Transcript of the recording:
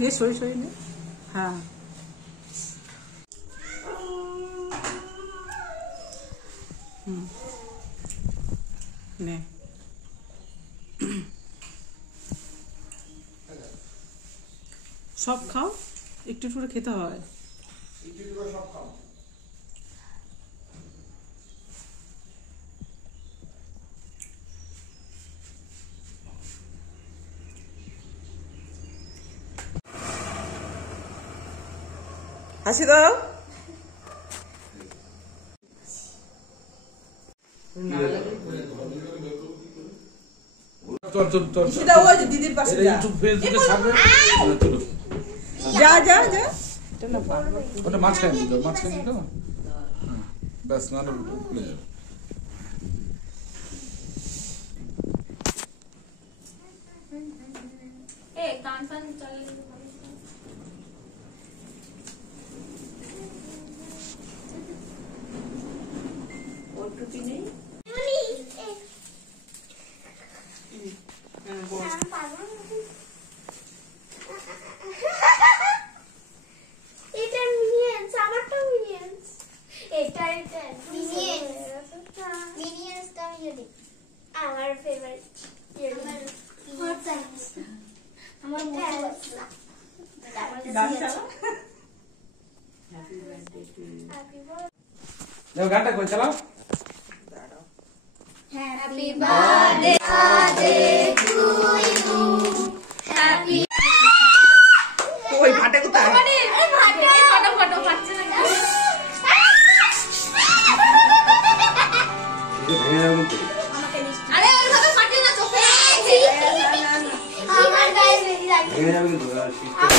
নে sorry sorry নে। হ্যাঁ নে সব খাও, একটু একটু করে খেতে হয়। হাসি দাও। দিদির পাশে যা যা যা। ওটা মাঝখানে দিত, মাঝখানে দিত ব্যাস, না উপরে যাবে। আমার ফেভারিট আমার গানটা করে চালাও। Happy birthday to you, happy. ওই ভাটে কোথায়? ভাটে ফটো ফটো পাচ্ছে না। আরে ওইভাবে ফাটিয়ে না চোখে। আমার গায়ে বেরিয়ে যাচ্ছে।